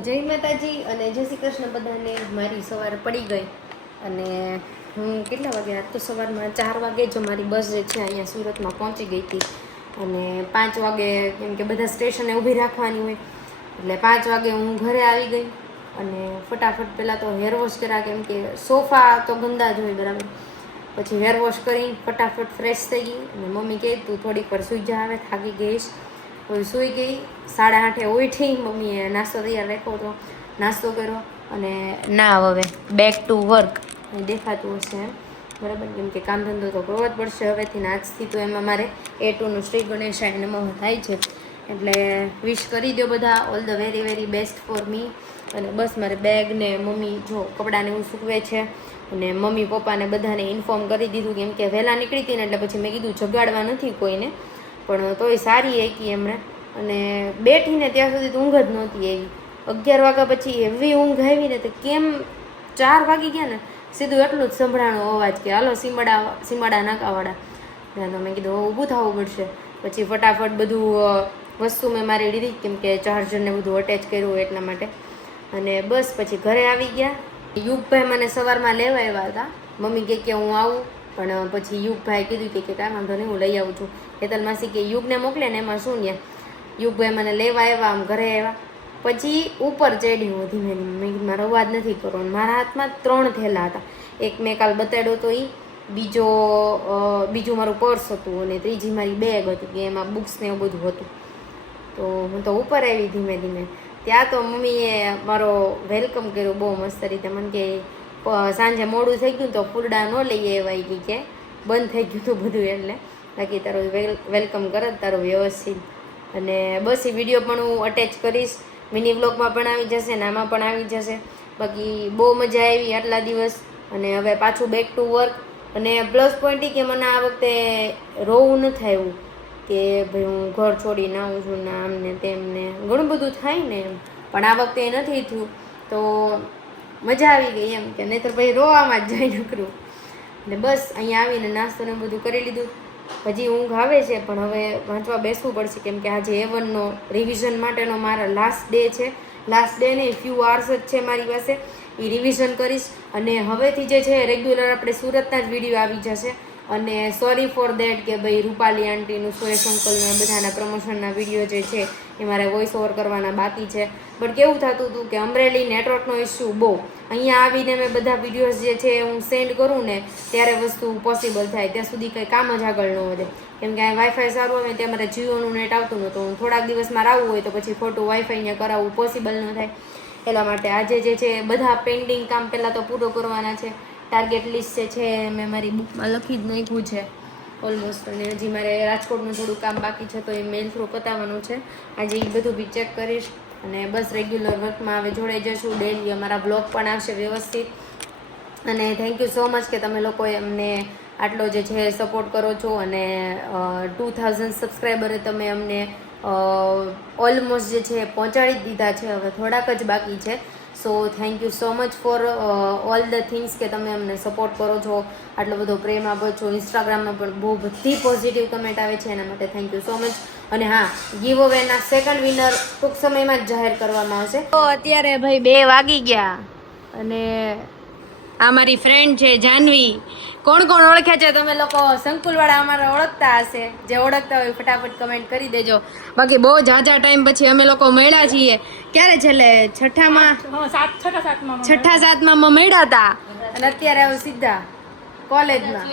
જય માતાજી અને જય શ્રી કૃષ્ણ બધાને. મારી સવાર પડી ગઈ અને હું કેટલા વાગે આજ તો સવારમાં 4 વાગે જ મારી બસ જે છે અહીંયા સુરતમાં પહોંચી ગઈ હતી અને 5 વાગે કેમ કે બધા સ્ટેશને ઊભી રાખવાની હોય એટલે 5 વાગે હું ઘરે આવી ગઈ અને ફટાફટ પહેલાં તો હેર વોશ કર્યા કેમ કે સોફા તો ગંદા જ હોય બરાબર. પછી હેર વોશ કરી ફટાફટ ફ્રેશ થઈ ગઈ અને મમ્મી કહે તું થોડીક વાર સૂઈ જા, આવે થાકી ગઈશ. પછી સૂઈ ગઈ. 8:30 ઉઠી, મમ્મીએ નાસ્તો તૈયાર રાખ્યો હતો, નાસ્તો કર્યો અને ના હવે બેક ટુ વર્ક દેખાતું હશે એમ બરાબર કેમ કે કામ ધંધો તો કરવો જ પડશે હવેથી ને આજથી. તો એમાં મારે A2નું શ્રી ગણેશાય નમઃ થાય છે એટલે વિશ કરી દો બધા. All the very very best for me. અને બસ મારે બેગ ને મમ્મી જો કપડાને એવું સૂકવે છે અને મમ્મી પપ્પાને બધાને ઇન્ફોર્મ કરી દીધું કેમ કે વહેલા નીકળી હતી ને એટલે પછી મેં કીધું જગાડવા નથી કોઈને, પણ તોય સારી એકી એમણે. અને બેઠીને ત્યાં સુધી તો ઊંઘ જ નહોતી એવી. 11 વાગ્યા પછી એવી ઊંઘ આવી ને તો કેમ 4 વાગી ગયા ને સીધું એટલું જ સંભળાણો અવાજ કે હાલો સીમાડા નાકાવાળા. તો મેં કીધું ઊભું થવું પડશે. પછી ફટાફટ બધું વસ્તુ મેં મારી લીધી કેમ કે ચાર્જરને બધું અટેચ કર્યું એટલા માટે. અને બસ પછી ઘરે આવી ગયા. યુગભાઈ મને સવારમાં લેવા આવ્યા હતા. મમ્મી કે હું આવું, પણ પછી યુગભાઈ કીધું કે કાંઈ વાંધો નહીં હું લઈ આવું છું. હેતલ માસી કે યુગને મોકલે ને એમાં શું ને. યુગભાઈ મને લેવા આવ્યા, આમ ઘરે આવ્યા. પછી ઉપર ચડી હું ધીમે ધીમે. મેં કીધું મારો અવાજ નથી કરવાનો. મારા હાથમાં 3 થેલા હતા. એક મેં કાલ બતાડ્યો તો એ, બીજું મારું પર્સ હતું અને ત્રીજી મારી બેગ હતી કે એમાં બુક્સ ને એવું બધું હતું. તો હું તો ઉપર આવી ધીમે ધીમે. ત્યાં તો મમ્મીએ મારો વેલકમ કર્યો બહુ મસ્ત રીતે. મને કે સાંજે મોડું થઈ ગયું તો ફૂલડા ન લઈ આવ્યા કે બંધ થઈ ગયું હતું બધું એટલે બાકી તારું વેલકમ કરત તારું વ્યવસ્થિત. અને બસ એ વિડીયો પણ હું અટેચ કરીશ, મિની વ્લોગમાં પણ આવી જશે ને આમાં પણ આવી જશે. બાકી બહુ મજા આવી આટલા દિવસ અને હવે પાછું બેક ટુ વર્ક. અને પ્લસ પોઈન્ટ એ કે મને આ વખતે રોવું ન થાય કે ભાઈ હું ઘર છોડીને આવું છું ને આમ ને તેમ ને ઘણું બધું થાય ને એમ, પણ આ વખતે નથી થયું તો મજા આવી ગઈ એમ કે નહીંતર ભાઈ રોવામાં જ જાય નકરું. એટલે બસ અહીંયા આવીને નાસ્તો ને બધું કરી લીધું. હજી ઊંઘ આવે છે પણ હવે વાંચવા બેસવું પડશે કેમ કે આજે A1નો રિવિઝન માટેનો મારા લાસ્ટ ડે છે. લાસ્ટ ડે ને ફ્યુ આર્સ જ છે મારી પાસે. એ રિવિઝન કરીશ અને હવેથી જે છે રેગ્યુલર આપણે સુરતના જ વિડીયો આવી જશે. અને સોરી ફોર દેટ કે ભાઈ રૂપાલી આંટીનું, સુરેશ અંકલના બધાના પ્રમોશનના વિડીયો જે છે એ મારે વોઇસ ઓવર કરવાના બાકી છે. બટ કેવું થતું હતું કે અમરેલી નેટવર્કનો ઇસ્યુ બહુ. અહીંયા આવીને મેં બધા વિડીયોઝ જે છે હું સેન્ડ કરું ને ત્યારે વસ્તુ પોસિબલ થાય, ત્યાં સુધી કંઈ કામ જ આગળ ન વધે કેમ કે આ વાઈફાઈ સારું હોય ત્યાં મારે જીઓનું નેટ આવતું નહોતું. થોડાક દિવસમાં આવવું હોય તો પછી ખોટું વાઈફાઈને કરાવવું પોસિબલ ન થાય. એટલા માટે આજે જે છે બધા પેન્ડિંગ કામ પહેલાં તો પૂરો કરવાના છે. ટાર્ગેટ લિસ્ટ જે છે મેં મારી બુકમાં લખી જ નાખ્યું છે ઓલમોસ્ટ. અને હજી મારે રાજકોટનું થોડું કામ બાકી છે તો એ મેલ થ્રુ પતાવવાનું છે. આજે એ બધું બી ચેક કરીશ અને બસ રેગ્યુલર વર્કમાં હવે જોડાઈ જશું. ડેલી અમારા બ્લોગ પણ આવશે વ્યવસ્થિત. અને થેન્ક યુ સો મચ કે તમે લોકોએ અમને આટલો જે છે સપોર્ટ કરો છો અને 2000 સબસ્ક્રાઈબરે તમે અમને ઓલમોસ્ટ જે છે પહોંચાડી જ દીધા છે. હવે થોડાક જ બાકી છે. So thank you so much for all the things કે તમે અમને સપોર્ટ કરો છો, આટલો બધો પ્રેમ આપો છો. ઇન્સ્ટાગ્રામમાં પણ બહુ બધી પોઝિટિવ કમેન્ટ આવે છે એના માટે થેન્ક યુ સો મચ. અને હા, ગીવ અવેના સેકન્ડ વિનર ટૂંક સમયમાં જ જાહેર કરવામાં આવશે. તો અત્યારે ભાઈ 2 વાગી ગયા અને આ મારી ફ્રેન્ડ છે જાનવી. કોણ કોણ ઓળખે છે તમે લોકો? સંકુલવાળા અમારા ઓળખતા હશે. જે ઓળખતા હોય ફટાફટ કમેન્ટ કરી દેજો. બાકી બહુ ઝાઝા ટાઈમ પછી અમે લોકો મળ્યા છીએ. ક્યારે છેલ્લે છઠ્ઠા સાતમાં મળ્યા હતા અને અત્યારે હવે સીધા કોલેજમાં.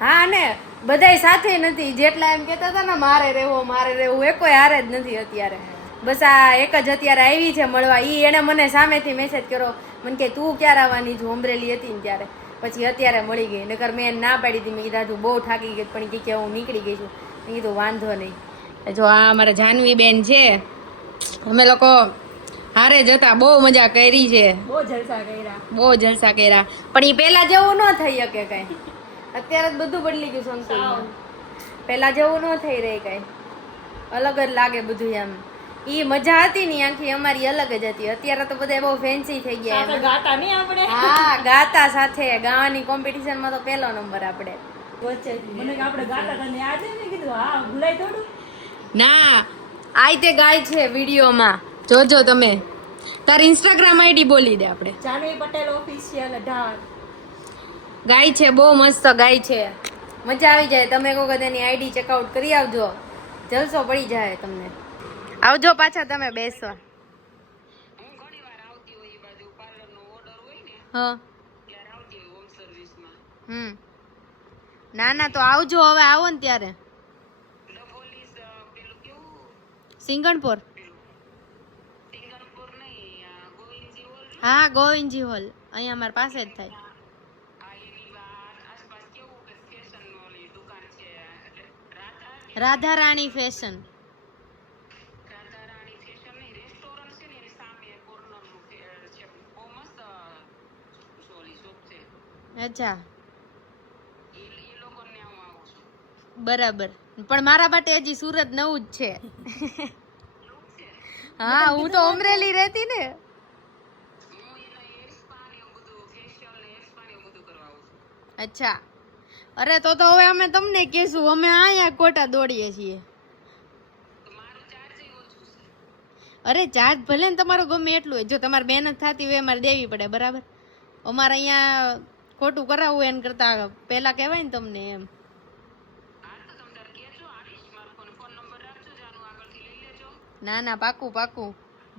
હા ને બધાય સાથે નથી. જેટલા એમ કહેતા હતા ને મારે રહેવું એ કોઈ હારે જ નથી અત્યારે. બસ આ એક જ અત્યારે આવી છે મળવા. એણે મને સામેથી મેસેજ કર્યો, મને કે તું ક્યારે આવવાની છું? અમરેલી હતી ને ત્યારે. પછી અત્યારે મળી ગઈ. નકર મેં ના પાડી હતી. મેં કીધા તું બહુ થાકી ગઈ પણ કે હું નીકળી ગઈ છું. મેં કીધું વાંધો નહીં. જો આ અમારા જાનવી બેન છે. અમે લોકો હારે જતા બહુ મજા કરી છે. બહુ જલસા કર્યા પણ એ પેલા જેવું ન થઈ શકે કઈ. અત્યારે જ બધું બદલી ગયું સંકુલ. પેલા જેવું ન થઈ રહી કઈ. અલગ જ લાગે બધું એમ. ઈ મજા હતી ને આખી અમારી અલગ જ હતી. અત્યારે તો બધા બહુ ફેન્સી થઈ ગયા. ગાતા નહીં આપણે. હા, ગાતા સાથે ગાવાની કોમ્પિટિશન માં તો પહેલો નંબર આપણે. મને આપણે ગાતા હતા ને આજે મેં કીધું હા ભૂલાય થોડું ના આઈ તે ગાય છે વિડીયોમાં, જોજો તમે. તારી ઇન્સ્ટાગ્રામ આઈડી બોલી દે આપણે. જાનવી પટેલ ઓફિશિયલ 18. ગાય છે, બહુ મસ્ત ગાય છે, મજા આવી જાય. તમે એક વખત એની આઈડી ચેકઆઉટ કરી આવજો, જલસો પડી જાય તમને. આવજો પાછા તમે બેસવા. હા ના ના તો આવજો, હવે આવો ને ત્યારે. સિંગણપુર, હા ગોવિંદજી હોલ અહીંયા અમારા પાસે જ થાય. રાધા રાણી ફેશન. અચ્છા બરાબર, પણ મારા માટે હજી સુરત નવું જ છે. હા હું તો અમરેલી રહેતી ને. અચ્છા, અરે તો હવે અમે તમને કહેશું, અમે અહીંયા કોટા દોડીએ છીએ. અરે ચાર્જ ભલે ને તમારો ગમે એટલું હોય, જો તમારે મહેનત થતી હોય અમારે દેવી પડે, બરાબર. અમારે અહીંયા ખોટું કરાવવું એને કરતા પેલા કહેવાય ને તમને એમ. ના ના પાકું પાકું.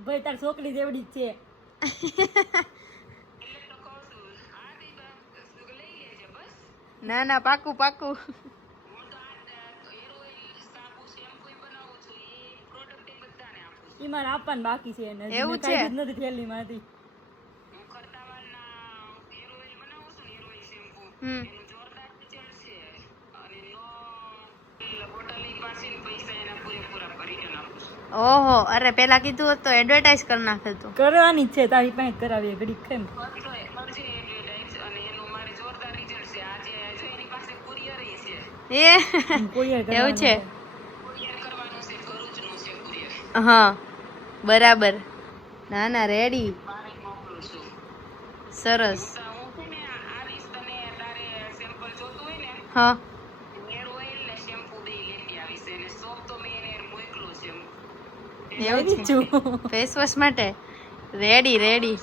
ભાઈ તાર છોકરી જેવડી જ છે. ના ના પાકું પાકું. ઈ મારે આપવાનું બાકી છે. એવું છે? નથી થેલીમાંથી. ઓહો, અરે પેલા કીધું હોત તો એડવર્ટાઇઝ કરી નાખે તો. કરવાની જ છે, તારી પાસે કરાવીએ ઘડીક કેમ. એવું છે? હા બરાબર. ના ના રેડી, સરસ. હા એવું છે, ફેસ વોશ માટે રેડી રેડી.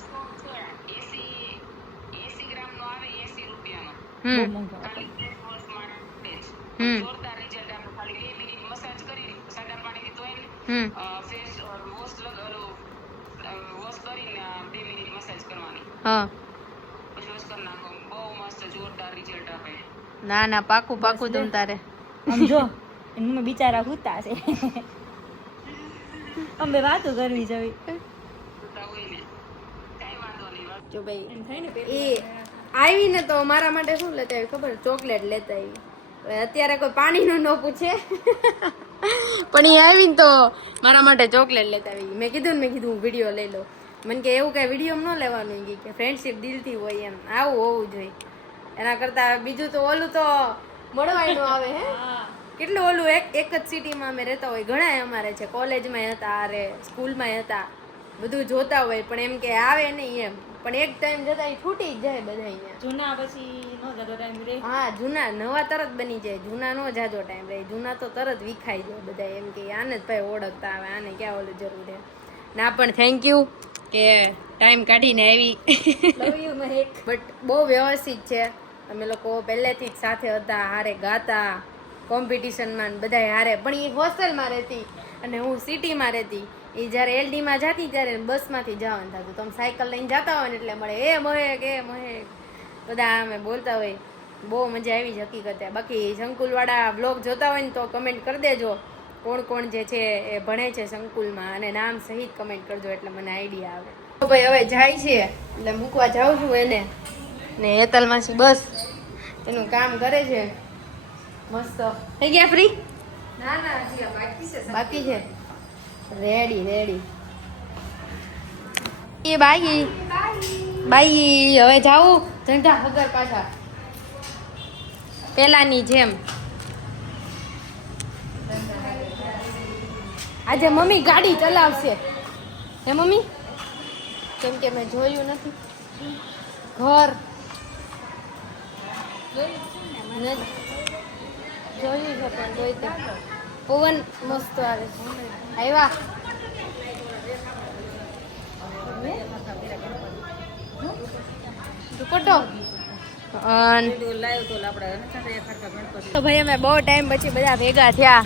ના ના પાકું પાકું તમ તારે. સમજો એનું બિચારા હુતા છે. અમે વાતો કરવી જવી. જો ભાઈ એ આવી ને તો મારા માટે શું લેતા આવી ખબર, ચોકલેટ લેતા આવી. અત્યારે કોઈ પાણીનું ન પૂછે, પણ એ આવી ને તો મારા માટે ચોકલેટ લેતા આવી. મેં કીધું વિડીયો લઈ લો. મને કે એવું કઈ વિડીયો ન લેવાનું, કે ફ્રેન્ડશીપ દિલથી હોય એમ, આવું હોવું જોઈએ. એના કરતા બીજું તો ઓલું તો મળવાય ન આવે. હે કેટલું ઓલું, એક જ સિટીમાં અમે રહેતા હોય, ઘણા અમારે છે, કોલેજમાં હતા, અરે સ્કૂલમાં હતા, બધું જોતા હોય, પણ એમ કે આવે નહીં એમ. પણ એક ટાઈમ જતા એ છૂટી જ જાય બધા અહીંયા. જૂના પછી નો જાજો ટાઈમ રહે. હા જૂના નવા તરત બની જાય, જૂના નો જાજો ટાઈમ રહે. જૂના તો તરત વિખાઈ જાય બધા, એમ કે આને જ ભાઈ ઓળખતા આવે, આને ક્યાં ઓલું જરૂર છે. ના પણ થેન્ક યુ કે ટાઈમ કાઢીને આવી. Love you Mahek. બટ બહુ વ્યવસ્થિત છે. અમે લોકો પહેલેથી જ સાથે હતા, હારે ગાતા, કોમ્પિટિશનમાં બધા હારે. પણ એ હોસ્ટેલમાં રહેતી અને હું સિટીમાં રહેતી. એ જ્યારે એલડીમાં જતી ત્યારે બસમાંથી જવાનું થતું. તમે સાયકલ લઈને જતા હોય ને એટલે મળે એ મહેક બધા અમે બોલતા હોય. બહુ મજા આવી જ હકીકતે. બાકી સંકુલવાળા બ્લોગ જોતા હોય ને તો કમેન્ટ કરી દેજો કોણ કોણ જે છે એ ભણે છે સંકુલમાં, અને નામ સહિત કમેન્ટ કરજો એટલે મને આઈડિયા આવે. તો ભાઈ હવે જાય છે એટલે મૂકવા જાઉં છું એને, ને હેતલ માસી બસ એનું કામ કરે છે. મસ્ત થઈ ગયા ફ્રી? ના ના હજી બાકી છે. Ready ready. એ બાઈ બાઈ હવે જાવું ધંધા વગર પાછા પેલાની જેમ. આજે મમ્મી ગાડી ચલાવશે. હે મમ્મી? કેમ કે મેં જોયું નથી ઘર. જોયું છે પણ જોઈતા પવન મસ્ત આવે છે. આવ્યા દુપટ્ટો તો ભાઈ અમે બહુ ટાઈમ પછી બધા ભેગા થયા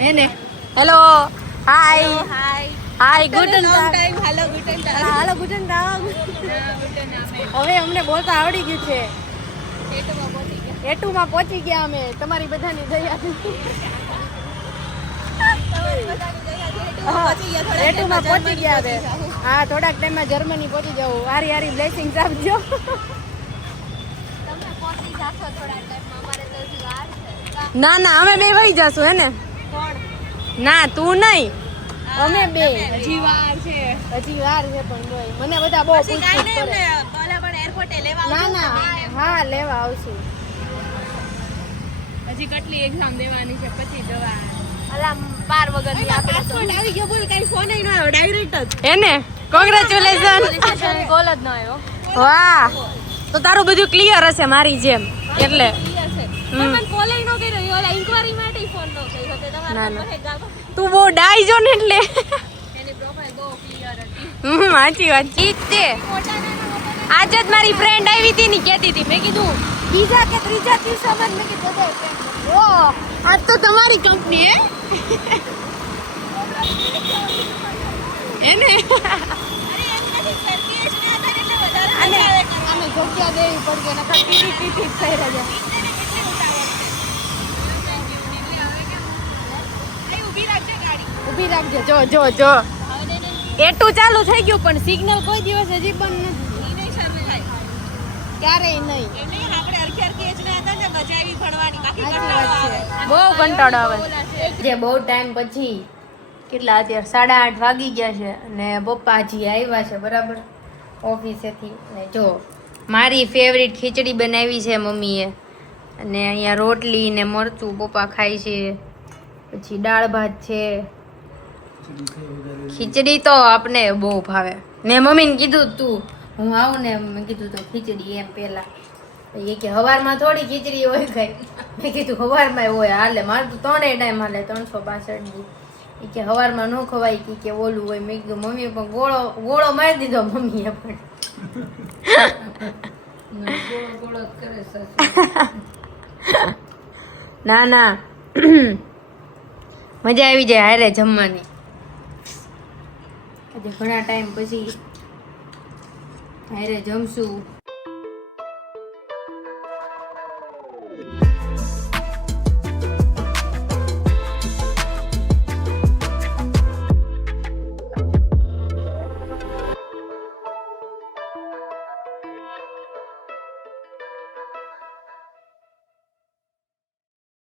હે ને. હેલો હાય હાય ગુડન ટાઈમ હાલો ગુડન ટાઈમ. હવે અમને બોલતા આવડી ગયું છે. એટુમાં પહોંચી ગયા અમે તમારી બધાની દયાથી. એટુમાં પહોંચી ગયા હવે. હા થોડાક ટાઈમમાં જર્મની પહોંચી જવું. હારી હારી બ્લેસિંગ્સ આપજો. ના ના અમે બે વહી જશું હે ને. ના તું નહીં અમે બે. હજી વાર છે પણ બોય મને બધા બહુ પૂછપૂછ કરે. ના ના હા લેવા આવશું. હજી કેટલી એક્ઝામ દેવાની છે પછી જવા. અલા પાર વગર ની આપણે પાસપોર્ટ આવી ગયો બોલ કઈ ફોન ન આવ્યો ડાયરેક્ટ જ. હે ને કોંગ્રેચ્યુલેશન. કોલ જ ન આવ્યો. વાહ તો તારું બધું ક્લિયર હશે મારી જેમ એટલે. મને કોલ નો કર્યો ઓલા ઇન્ક્વાયરી માટે ફોન નો કર્યો તે તમારા મને ગાવા. તું બહુ ડાઈ જો ને એટલે. એની પ્રોફાઇલ બહુ ક્લિયર હતી. સાચી વાત ઠીક છે. આજ જ મારી ફ્રેન્ડ આવી હતી ને કહેતી હતી મેં કીધું બીજા કે ત્રીજા દિવસમાં મેં કીધું ઓ આજ તો તમારી કંપની હે ને. અને અમે જગ્યા દેવી પડશે નકર ટીટી થઈ રહ્યા. ઊભી રાખજો જો જો જો એટલું ચાલુ થઈ ગયું પણ સિગ્નલ કોઈ દિવસ હજી પણ નથી. ક્યારેય નહીં. બહુ કંટાળો આવે જે બહુ ટાઈમ પછી કેટલા અત્યારે 8:30 વાગી ગયા છે અને પપ્પા હજી આવ્યા છે બરાબર ઓફિસેથી. અને જો મારી ફેવરિટ ખીચડી બનાવી છે મમ્મીએ અને અહીંયા રોટલી ને મરચું પપ્પા ખાય છે. પછી દાળ ભાત છે. ખીચડી તો આપને બહુ ભાવે. મેં મમ્મીને કીધું તું હું આવું ને મેં કીધું તો ખીચડી એમ પેલા એ કે હવારમાં થોડી ખીચડી હોય કઈ. મેં કીધું હવારમાં હોય હાલે મારે તો 3 ટાઈમ હાલે 365 દી. એ કે હવારમાં ન ખવાય કે ઓલું હોય. મેં કીધું મમ્મી પણ ગોળો મારી દીધો મમ્મીએ પણ. ના ના મજા આવી જાય હારે જમવાની. આજે ઘણા ટાઈમ પછી હારે જમશું.